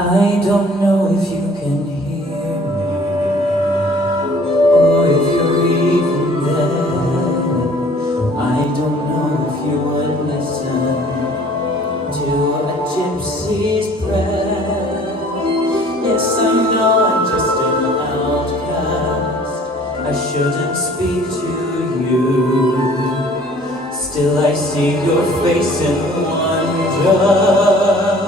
I don't know if you can hear me, or if you're even there. I don't know if you would listen to a gypsy's prayer. Yes, I know I'm just an outcast. I shouldn't speak to you. Still I see your face and wonder.